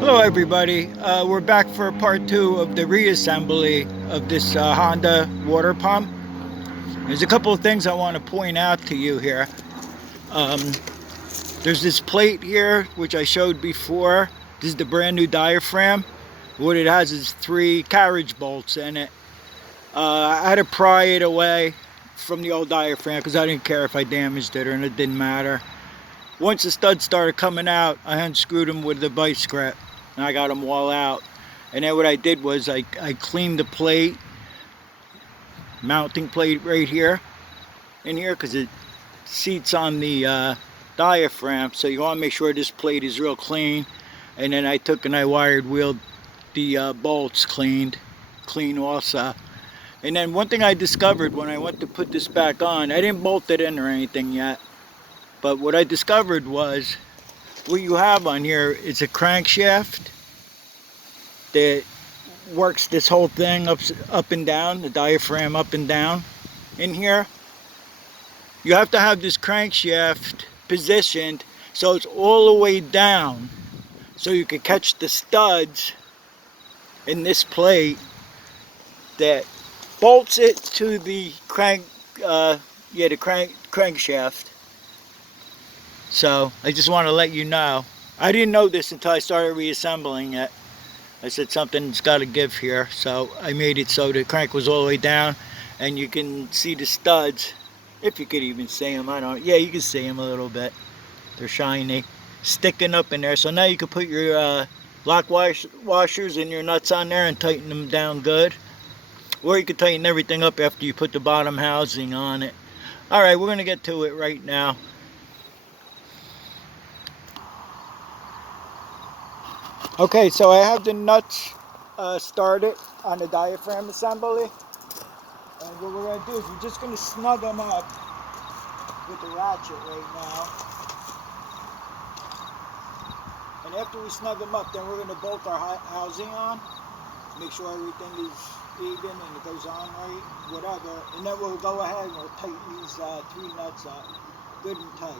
Hello everybody, we're back for part two of the reassembly of this Honda water pump. There's a couple of things I want to point out to you here. Um, there's this plate here which I showed before. This is the brand new diaphragm. What it has is three carriage bolts in it. I had to pry it away from the old diaphragm because I didn't care if I damaged it, and it didn't matter. Once the studs started coming out, I unscrewed them with the vice grip and I got them all out. And then what I did was I cleaned the plate, mounting plate right here, in here, because it seats on the diaphragm. So you want to make sure this plate is real clean. And then I took and I wired wheeled the bolts clean also. And then one thing I discovered when I went to put this back on, I didn't bolt it in or anything yet. But what I discovered was what you have on here is a crankshaft that works this whole thing up and down, the diaphragm up and down. In here, you have to have this crankshaft positioned so it's all the way down so you can catch the studs in this plate that bolts it to the crankshaft. So I just want to let you know. I didn't know this until I started reassembling it. I said something's got to give here, so I made it so the crank was all the way down, and you can see the studs, if you could even see them. I don't. Yeah, you can see them a little bit. They're shiny, sticking up in there. So now you can put your lock washers and your nuts on there and tighten them down good, or you can tighten everything up after you put the bottom housing on it. All right, we're gonna get to it right now. Okay, so I have the nuts started on the diaphragm assembly. And what we're going to do is we're just going to snug them up with the ratchet right now. And after we snug them up, then we're going to bolt our housing on. Make sure everything is even and it goes on right, whatever. And then we'll go ahead and we'll tighten these three nuts up good and tight.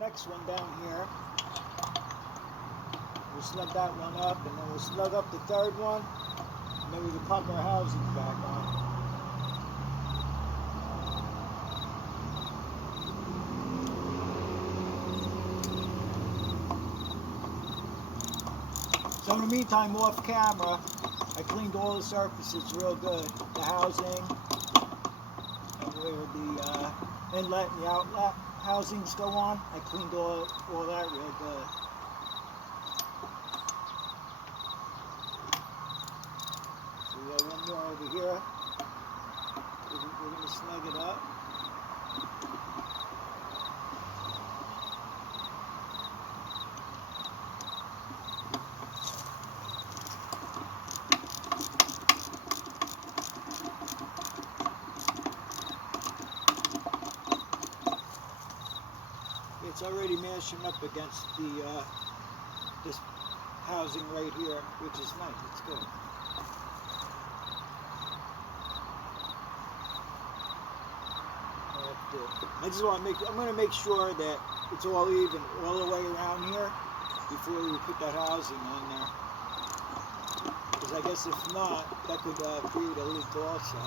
Next one down here. We'll snug that one up, and then we'll snug up the third one, and then we can pop our housings back on. So in the meantime, off camera, I cleaned all the surfaces real good. The housing, and where the inlet and the outlet housings go on, I cleaned all that real good. So we got one more over here. We're going to snug it up. It's already mashing up against the this housing right here, which is nice. It's good. I just want to I'm going to make sure that it's all even all the way around here before we put that housing on there. Because I guess if not, that could create a leak also.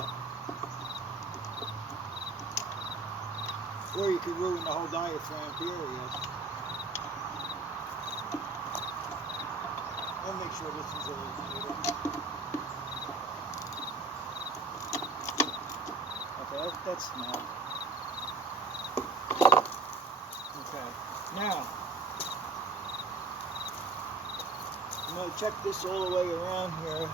Or you could ruin the whole diaphragm period. I'll make sure this is all okay, that's snug. Okay, now I'm going to check this all the way around here.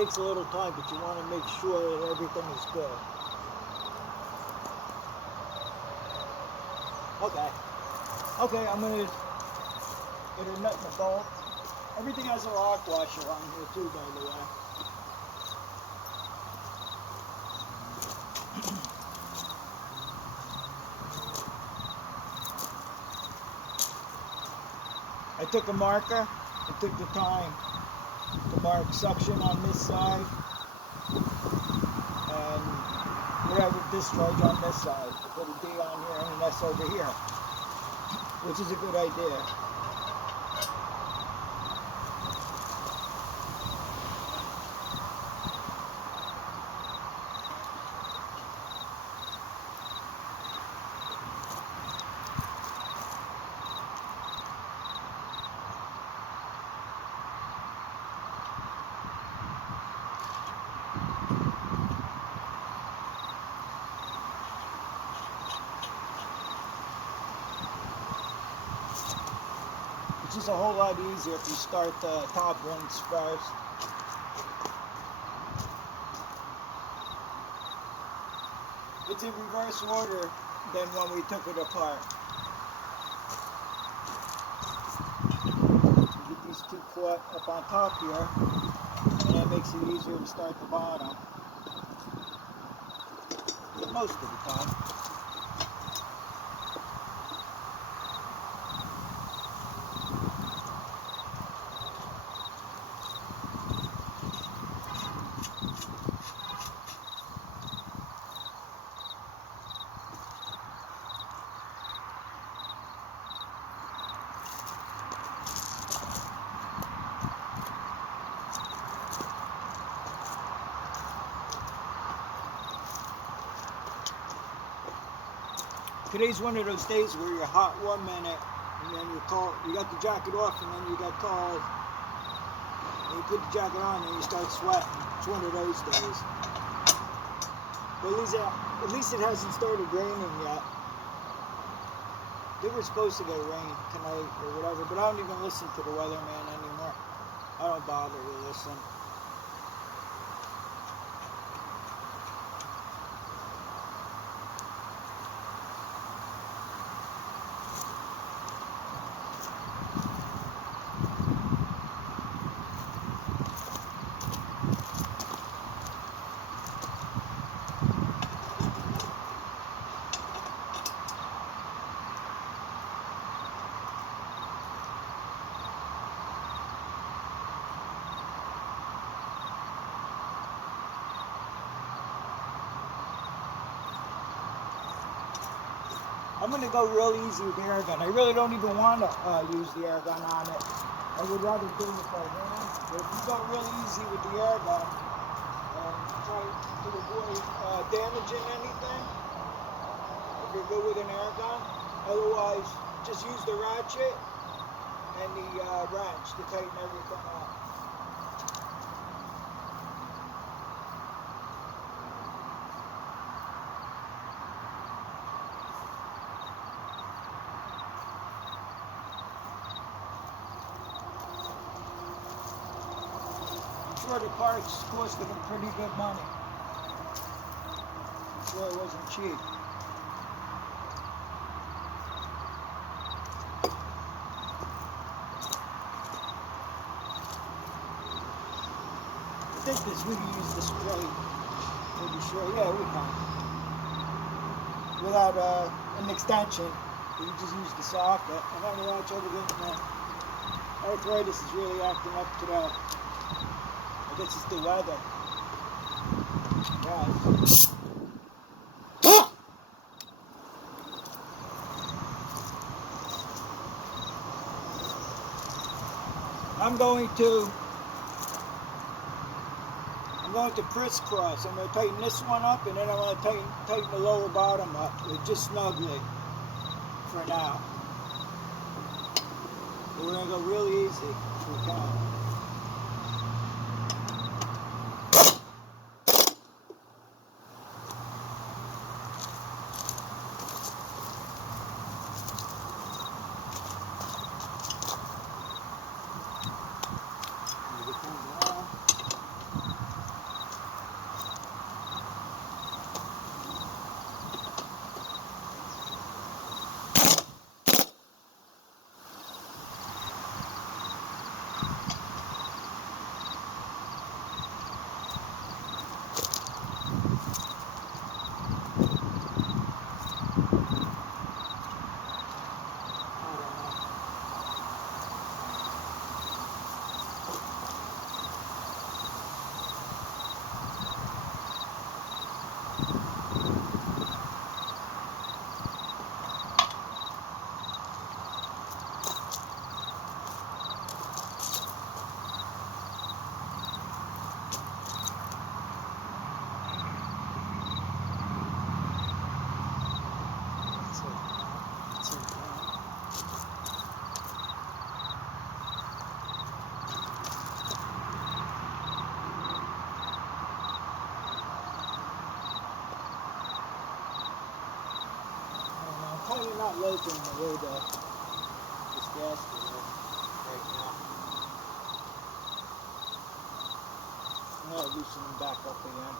takes a little time, but you want to make sure that everything is good. Okay, I'm going to get her nut in the bolt. Everything has a lock washer on here too, by the way. I took a marker and took the time to mark suction on this side and whatever discharge on this side. I put a D on here and an S over here, which is a good idea. It's just a whole lot easier if you start the top ones first. It's in reverse order than when we took it apart. You get these two caught up on top here, and that makes it easier to start the bottom. Most of the time. Today's one of those days where you're hot 1 minute and then you're cold. You got the jacket off and then you got cold. And you put the jacket on and you start sweating. It's one of those days. But at least it hasn't started raining yet. They were supposed to get rain tonight or whatever, but I don't even listen to the weatherman anymore. I don't bother to listen. I'm going to go real easy with the air gun. I really don't even want to use the air gun on it. I would rather do it by hand. But if you go real easy with the air gun and try to avoid damaging anything, if you're good with an air gun, otherwise just use the ratchet and the wrench to tighten everything up. The parts costed them pretty good money. I'm sure it wasn't cheap. I think this we can use the spray. Maybe sure, yeah, we can. Without an extension, you just use the socket. And I'm gonna watch everything. Arthritis is really acting up today. I guess it's the weather. Yeah. I'm going to crisscross. I'm going to tighten this one up and then I'm going to tighten the lower bottom up just snugly for now. But we're going to go really easy if we can. not liking the way this gasket is right now. I'm going to loosen them back up again.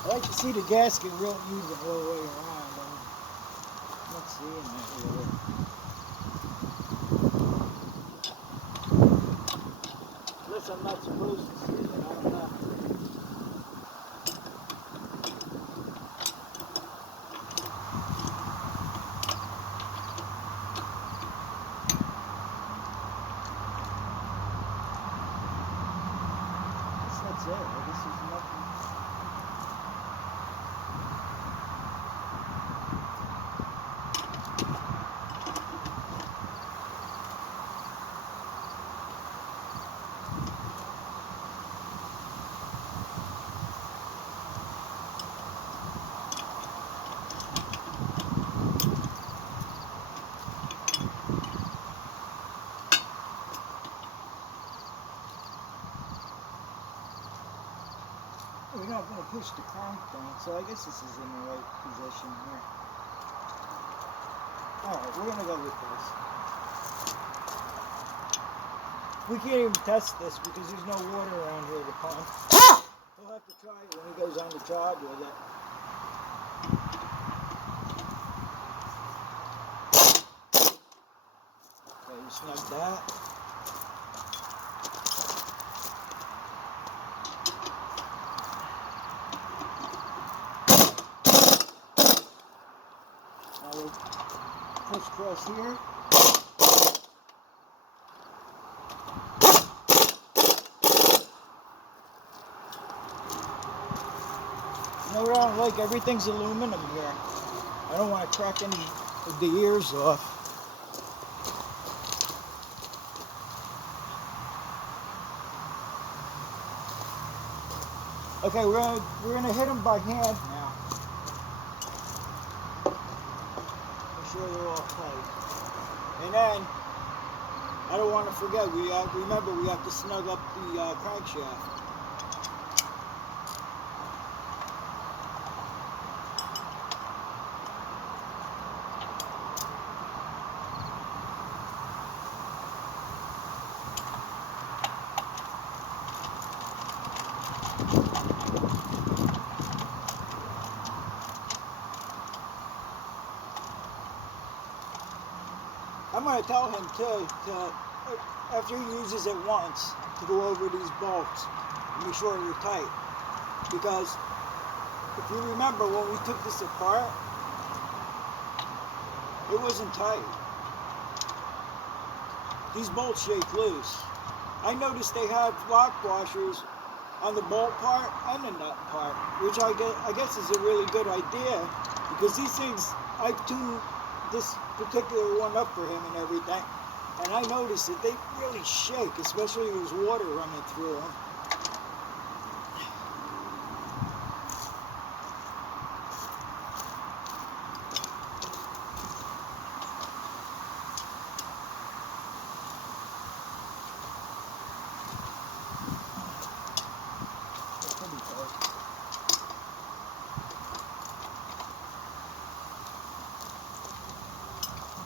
I like to see the gasket real even all the way around. I'm not seeing that really. Unless I'm not supposed to see it, I don't know. I guess that's it. I guess there's nothing. We're not going to push the crank down, so I guess this is in the right position here. Alright, we're going to go with this. We can't even test this because there's no water around here to pump. We'll have to try it when he goes on the job with it. Okay, you snug that. Now we'll push across here. You know what I don't like? Everything's aluminum here. I don't want to crack any of the ears off. Okay, we're gonna hit them by hand now. Make sure they're all tight. And then I don't want to forget. Remember we have to snug up the crankshaft. I'm going to tell him too, after he uses it once, to go over these bolts and be sure they're tight. Because if you remember when we took this apart, it wasn't tight. These bolts shake loose. I noticed they have lock washers on the bolt part and the nut part, which I guess is a really good idea, because these things, I've tuned this particular one up for him and everything, and I noticed that they really shake, especially if there's water running through them.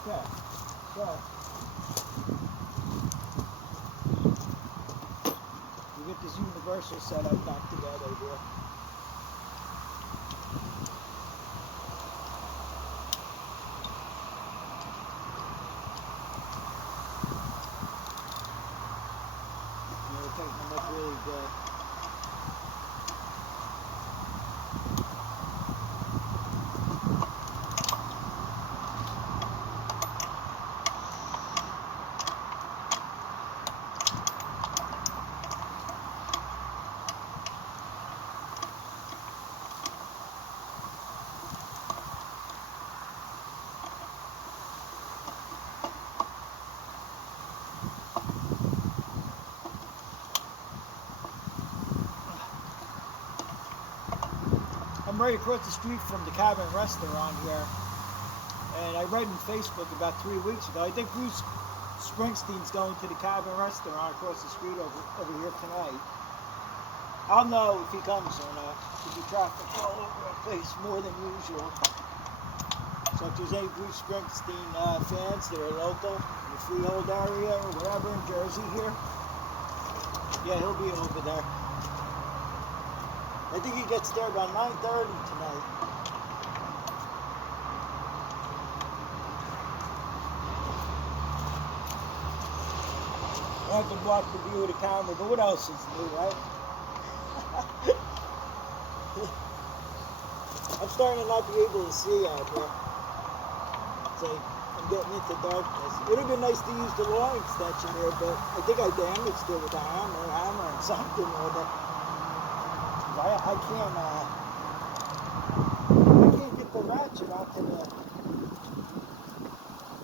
Okay, so we get this universal setup back together here. We'll tighten them up really good. right across the street from the Cabin Restaurant here. And I read on Facebook about 3 weeks ago, I think Bruce Springsteen's going to the Cabin Restaurant across the street over here tonight. I'll know if he comes or not. There'll be traffic all over the place, more than usual. So if there's any Bruce Springsteen fans that are local in the Freehold area or wherever in Jersey here, yeah, he'll be over there. I think he gets there about 9:30 tonight. I have to block the view of the camera, but what else is new, right? I'm starting to not be able to see out here. It's like I'm getting into darkness. It would have been nice to use the long extension here, but I think I damaged it with a hammer and something with it. I can't get the ratchet onto the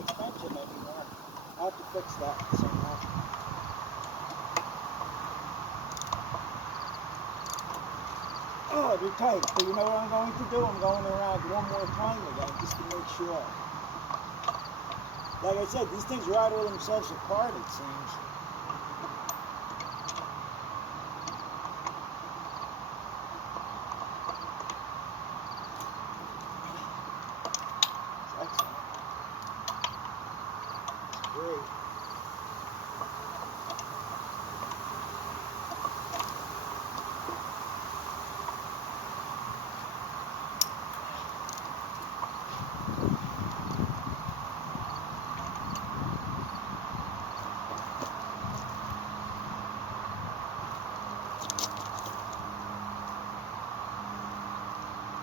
extension anymore. I'll have to fix that somehow. Oh, they're tight, but you know what I'm going to do? I'm going around one more time again, just to make sure. Like I said, these things rattle themselves apart, it seems. It's excellent. It's great.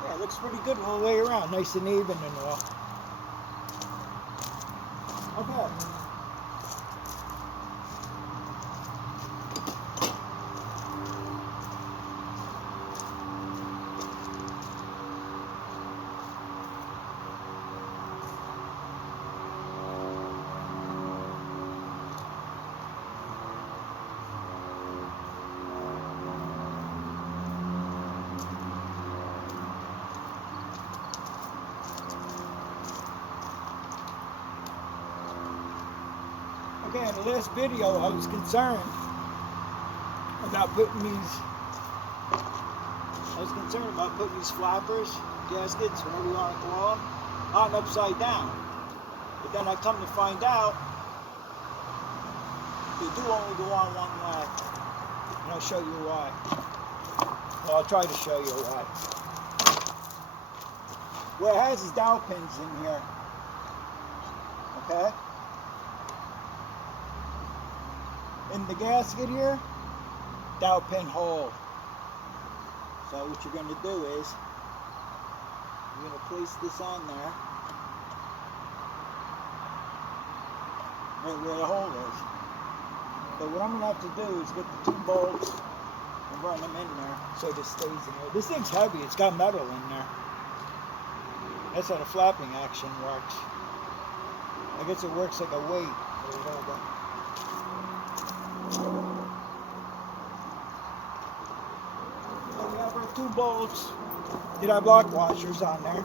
Yeah, it looks pretty good all the way around, nice and even and all. Okay. Okay, in the last video I was concerned about putting these flappers, gaskets, whatever you want to call them, on upside down. But then I come to find out they do only go on one way. And I'll show you why. Well, I'll try to show you why. What it has is dowel pins in here. Okay? In the gasket here, dowel pin hole. So what you're going to do is, you're going to place this on there, right where the hole is. But what I'm going to have to do is get the 2 bolts and run them in there so this stays in there. This thing's heavy, it's got metal in there. That's how the flapping action works. I guess it works like a weight or whatever. We have our 2 bolts. Did have lock washers on there.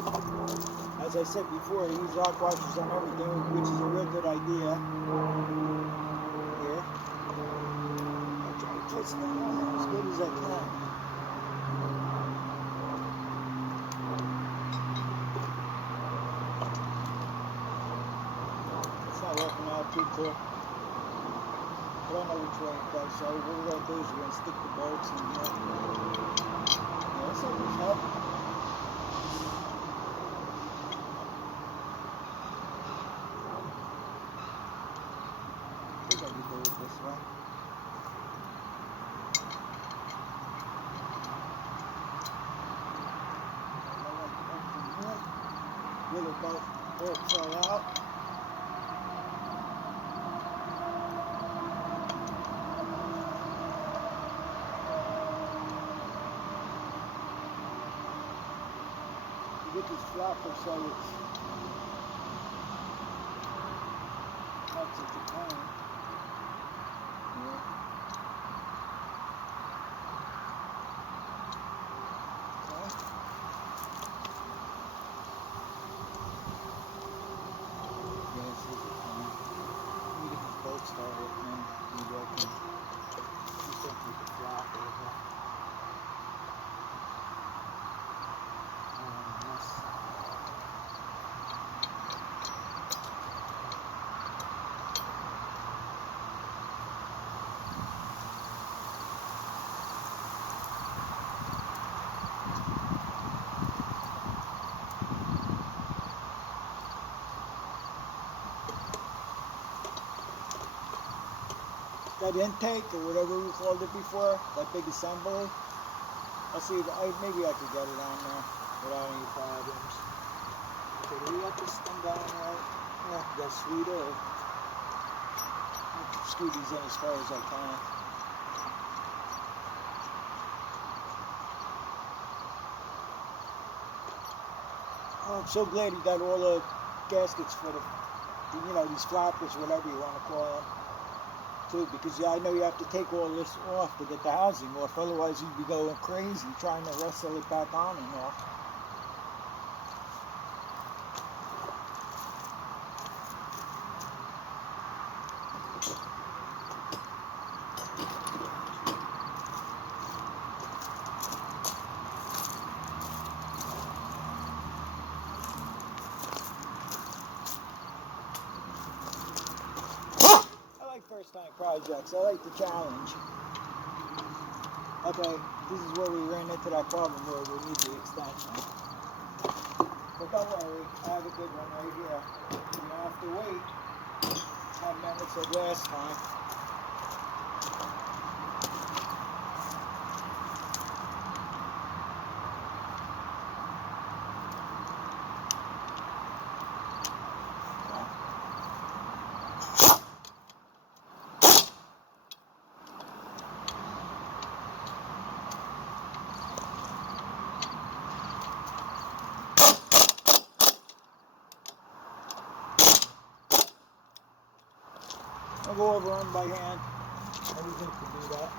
As I said before, I use lock washers on everything, which is a real good idea. Here. I'll try to twist them on as good as I can. It's not working out too cool. I don't know which way it goes, so what we're going to do is we're going to stick the bolts in here. This opens up. I think I can do it this way. Will it both fall out? Get this flapper so it's not such a pain. Yeah. Okay. that intake or whatever we called it before, that big assembly. I'll see if maybe I could get it on there without any problems. Okay, do we got this thing going right? Yeah, that's sweet oil. I'll screw these in as far as I can. Oh, I'm so glad he got all the gaskets for the, you know, these flappers, whatever you want to call them, too. Because yeah, I know you have to take all this off to get the housing off. Otherwise, you'd be going crazy trying to wrestle it back on and off. First time projects. I like the challenge. Okay, this is where we ran into that problem where we need the extension. But don't worry, I have a good one right here. You don't have to wait 10 minutes like last time. I'll go over them by hand. Anything to do that.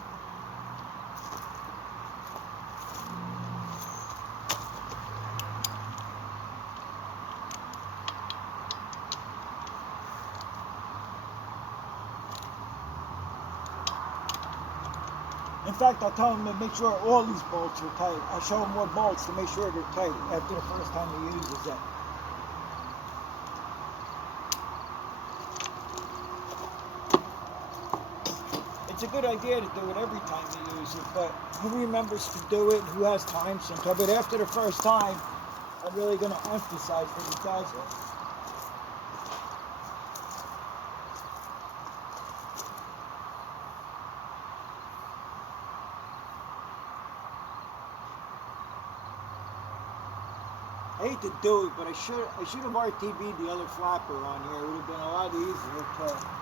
In fact, I'll tell them to make sure all these bolts are tight. I'll show them more bolts to make sure they're tight after the first time he uses it. It's a good idea to do it every time you use it, but who remembers to do it, who has time sometimes. But after the first time, I'm really going to emphasize that he does it. I hate to do it, but I should have RTB'd the other flapper on here. It would have been a lot easier to.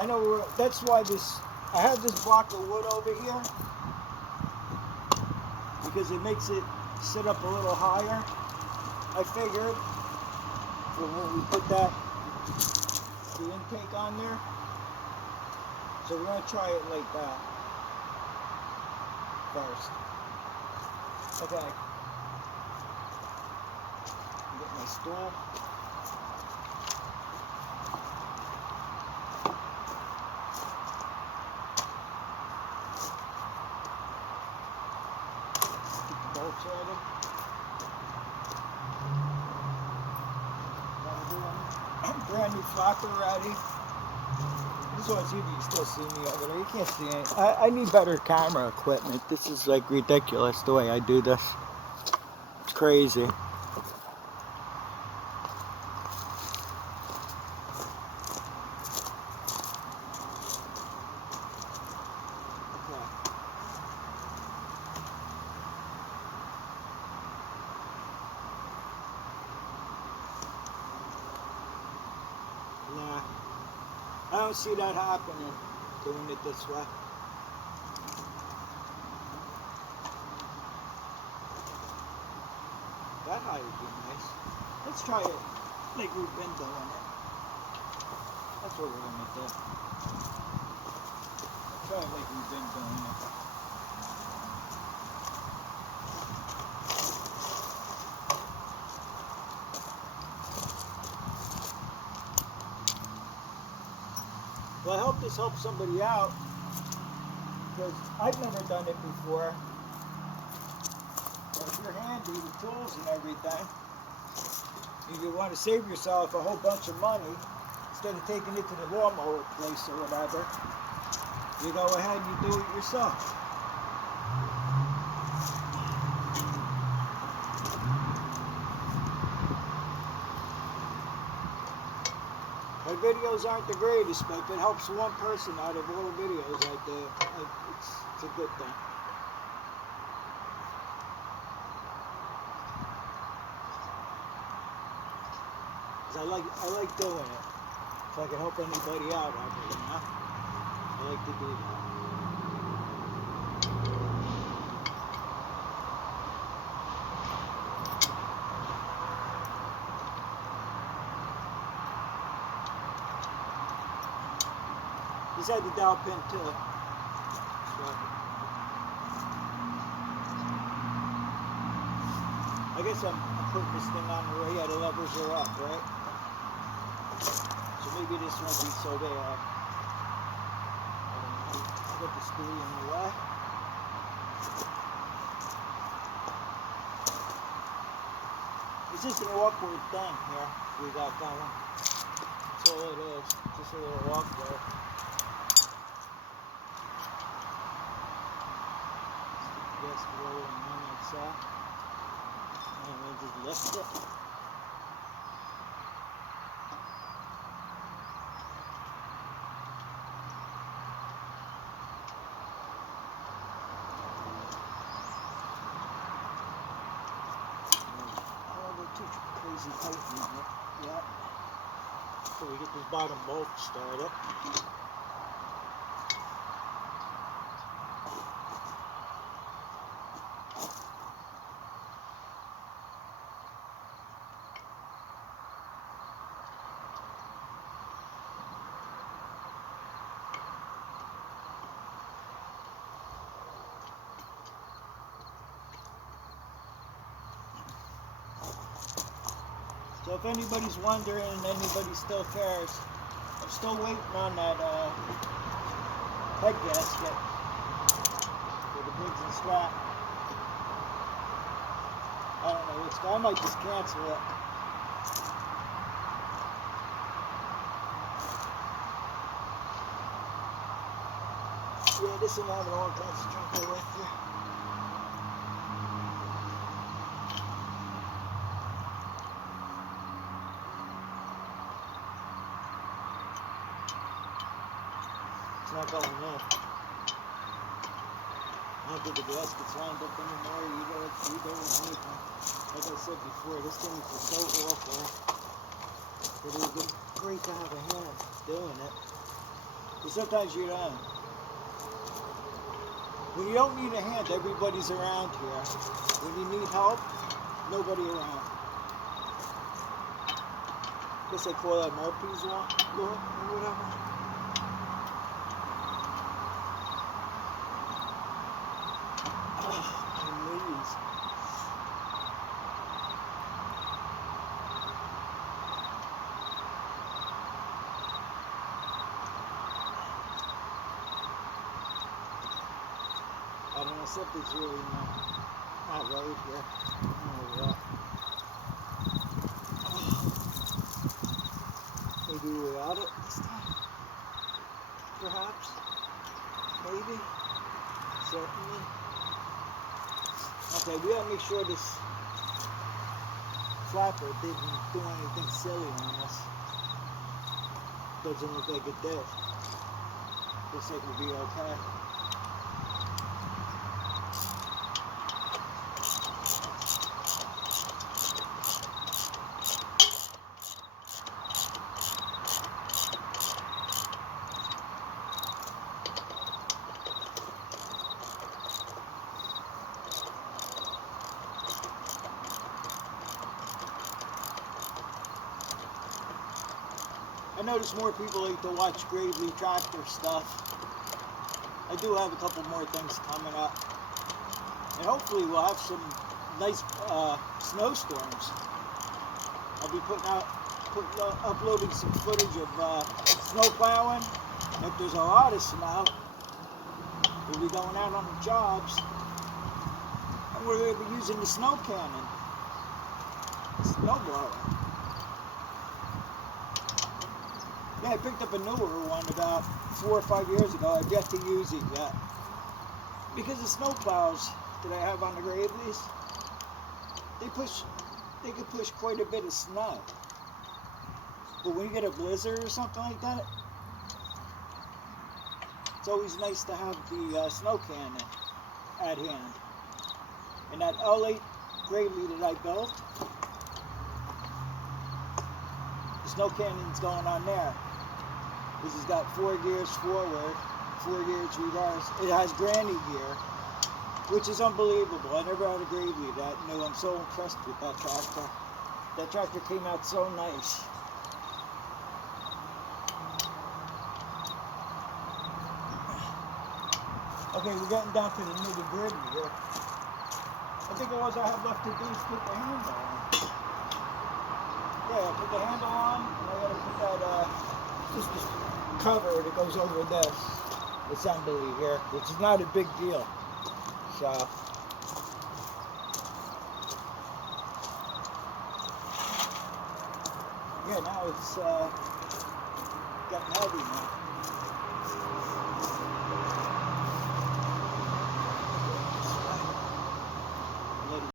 I know that's why I have this block of wood over here because it makes it sit up a little higher. I figured for when we put the intake on there. So we're going to try it like that first. Okay. Get my stool. Get the bolts ready. Brand new flapper ready. This one's easy. You still see me over there. You can't see it. I need better camera equipment. This is like ridiculous the way I do this. It's crazy. Nah, I don't see that happening, doing it this way. That high would be nice. Let's try it like we've been doing it. That's what we're going to do. Let's try it like we've been doing it. Well, I hope this helps somebody out, because I've never done it before. But if you're handy with tools and everything, if you want to save yourself a whole bunch of money, instead of taking it to the lawnmower place or whatever, you go ahead and you do it yourself. My videos aren't the greatest, but if it helps one person out of all the videos I do, it's a good thing. I like doing it. If I can help anybody out of it, you know? I like to do that. This had the dowel pin too. So, I guess I'm putting this thing on the right. Yeah, the levers are up, right? So maybe this won't be so bad. I'll get the screw in the way. It's just an awkward thing here we got going. That's all it is. Just a little awkward. Just rolling on that side. And we'll just lift it. Too crazy tight on it. Yep. So we get this bottom bolt started. So if anybody's wondering, anybody still cares, I'm still waiting on that head gasket for the bricks and strap. I don't know what's going on. I might just cancel it. Yeah, this one having all kinds of trouble with you. Not going in. I don't think the gasket's lined up anymore. You don't need one. Like I said before, this thing is so awful. It would be great to have a hand doing it. But sometimes you don't. When you don't need a hand, everybody's around here. When you need help, nobody around. Guess they call that Murphy's Law or whatever. I don't know, something's really not right here. Oh, maybe without it this time? Perhaps? Maybe? Certainly? Okay, we gotta make sure this flapper didn't do anything silly on us. Doesn't look like it did. Looks like we'll be okay. I notice more people like to watch Gravely tractor stuff. I do have a couple more things coming up. And hopefully we'll have some nice snowstorms. I'll be uploading some footage of snow plowing. If there's a lot of snow, we'll be going out on the jobs. And we're going to be using the snow cannon, the snow blower. Yeah, I picked up a newer one about 4 or 5 years ago. I've yet to use it yet. Because the snow plows that I have on the Gravely's, they can push quite a bit of snow. But when you get a blizzard or something like that, it's always nice to have the snow can at hand. And that L8 gravely that I built, the snow cannon's going on there. This has got 4 gears forward, 4 gears reverse. It has granny gear, which is unbelievable. I never had a gravely that. No, I'm so impressed with that tractor. That tractor came out so nice. Okay, we're getting down to the nitty-gritty here. I think all I have left to do is put the handle on. Yeah, put the handle on, and I gotta put that, just this cover that goes over this assembly here, which is not a big deal. So, yeah, now it's getting heavy now.